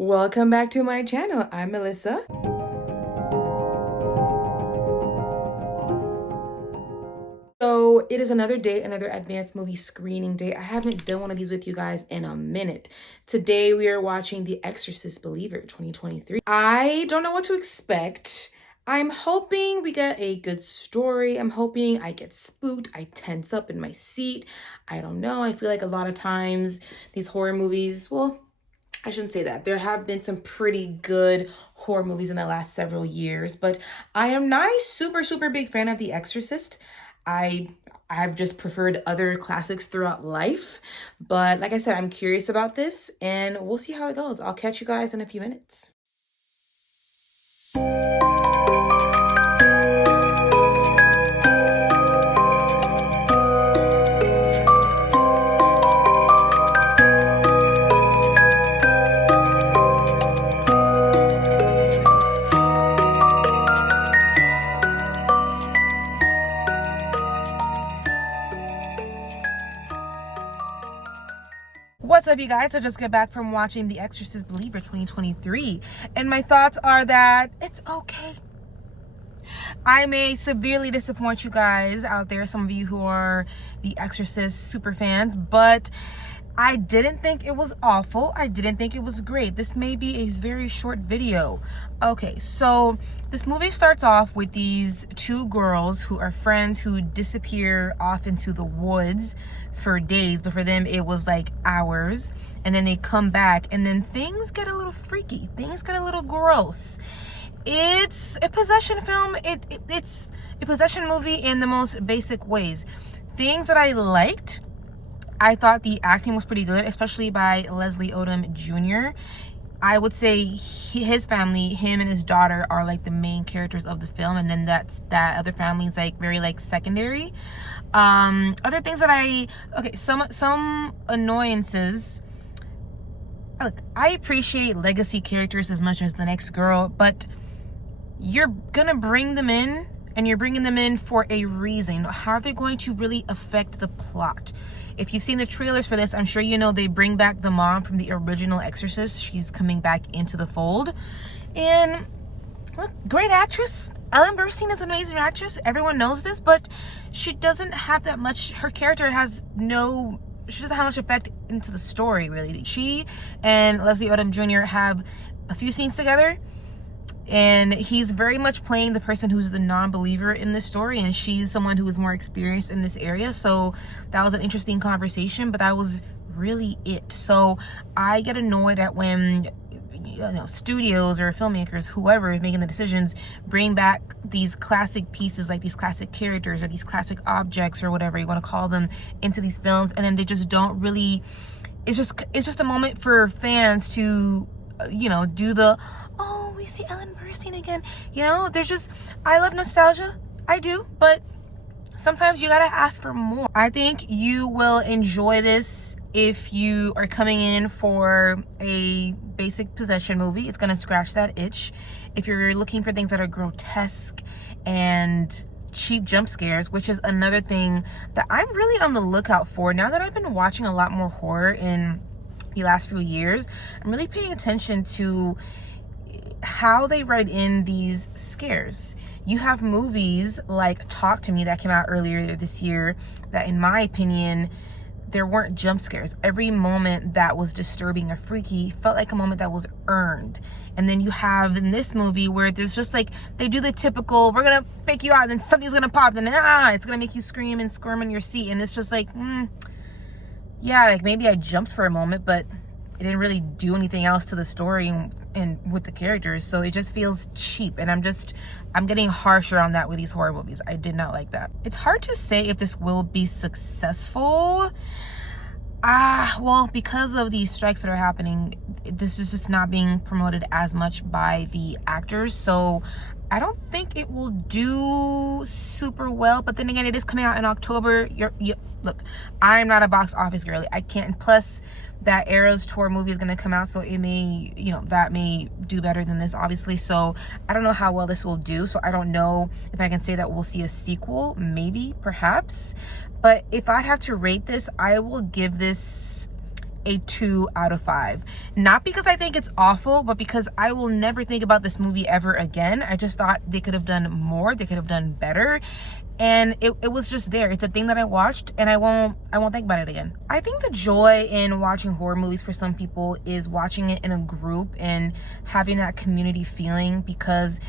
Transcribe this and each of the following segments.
Welcome back to my channel. I'm Melissa. So it is another day, another advanced movie screening day. I haven't done one of these with you guys in a minute. Today we are watching The Exorcist Believer 2023. I don't know what to expect. I'm hoping we get a good story. I'm hoping I get spooked. I tense up in my seat. I don't know. I feel like a lot of times these horror movies, well, I shouldn't say that. There have been some pretty good horror movies in the last several years, but I am not a super big fan of The Exorcist. I've just preferred other classics throughout life. But like I said, I'm curious about this and we'll see how it goes. I'll catch you guys in a few minutes. What's up, you guys? I just got back from watching The Exorcist Believer 2023, and my thoughts are that it's okay. I may severely disappoint you guys out there, some of you who are The Exorcist super fans, but I didn't think it was awful. I didn't think it was great. This may be a very short video. Okay, so this movie starts off with these two girls who are friends who disappear off into the woods for days, but for them it was like hours, and then they come back and then things get a little freaky. Things get a little gross. It's a possession film. It's a possession movie in the most basic ways. Things that I liked, I thought the acting was pretty good, especially by Leslie Odom Jr. I would say his family, him and his daughter, are like the main characters of the film, and then that other family is like very like secondary. Other things that some annoyances. Look, I appreciate legacy characters as much as the next girl, but you're gonna bring them in, and you're bringing them in for a reason. How are they going to really affect the plot? If you've seen the trailers for this, I'm sure you know they bring back the mom from the original Exorcist. She's coming back into the fold. And look, great actress. Ellen Burstyn is an amazing actress. Everyone knows this, but she doesn't have that much, she doesn't have much effect into the story, really. She and Leslie Odom Jr. have a few scenes together, and he's very much playing the person who's the non-believer in this story, and she's someone who is more experienced in this area. So that was an interesting conversation, but that was really it. So I get annoyed at when studios or filmmakers, whoever is making the decisions, bring back these classic pieces, like these classic characters or these classic objects or whatever you want to call them, into these films, and then they just don't really, it's just a moment for fans to do the, oh, we see Ellen Burstyn again. I love nostalgia. I do, but sometimes you gotta ask for more. I think you will enjoy this if you are coming in for a basic possession movie. It's gonna scratch that itch. If you're looking for things that are grotesque and cheap jump scares, which is another thing that I'm really on the lookout for now that I've been watching a lot more horror in the last few years. I'm really paying attention to how they write in these scares. You have movies like Talk to Me that came out earlier this year that, in my opinion, there weren't jump scares. Every moment that was disturbing or freaky felt like a moment that was earned. And then you have in this movie where there's just like, they do the typical, we're gonna fake you out and then something's gonna pop and then it's gonna make you scream and squirm in your seat, and it's just like, yeah, like maybe I jumped for a moment, but it didn't really do anything else to the story and with the characters. So it just feels cheap, and I'm getting harsher on that with these horror movies. I did not like that. It's hard to say if this will be successful. Well, because of these strikes that are happening, this is just not being promoted as much by the actors. So I don't think it will do super well. But then again, it is coming out in October. Look, I'm not a box office girly. I can't. Plus, that Eras Tour movie is going to come out, so it may, that may do better than this, obviously. So I don't know how well this will do. So I don't know if I can say that we'll see a sequel. Maybe, perhaps. But if I'd have to rate this, I will give this a 2 out of 5. Not because I think it's awful, but because I will never think about this movie ever again. I just thought they could have done more, they could have done better. And it was just there. It's a thing that I watched, and I won't think about it again. I think the joy in watching horror movies for some people is watching it in a group and having that community feeling, because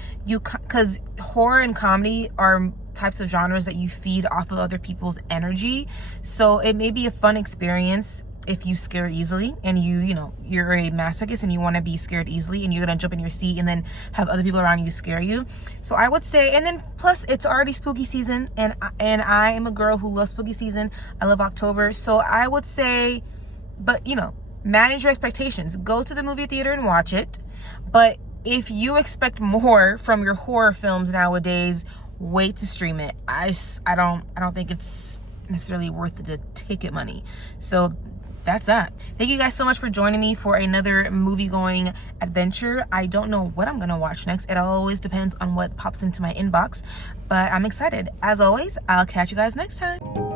horror and comedy are types of genres that you feed off of other people's energy. So it may be a fun experience if you scare easily, and you're a masochist and you want to be scared easily, and you're gonna jump in your seat and then have other people around you scare you. So I would say, and then plus it's already spooky season, and I am a girl who loves spooky season. I love October. So I would say, but manage your expectations. Go to the movie theater and watch it. But if you expect more from your horror films nowadays, wait to stream it. I don't think it's necessarily worth the ticket money. So that's that. Thank you guys so much for joining me for another movie-going adventure. I don't know what I'm gonna watch next. It always depends on what pops into my inbox, but I'm excited. As always, I'll catch you guys next time.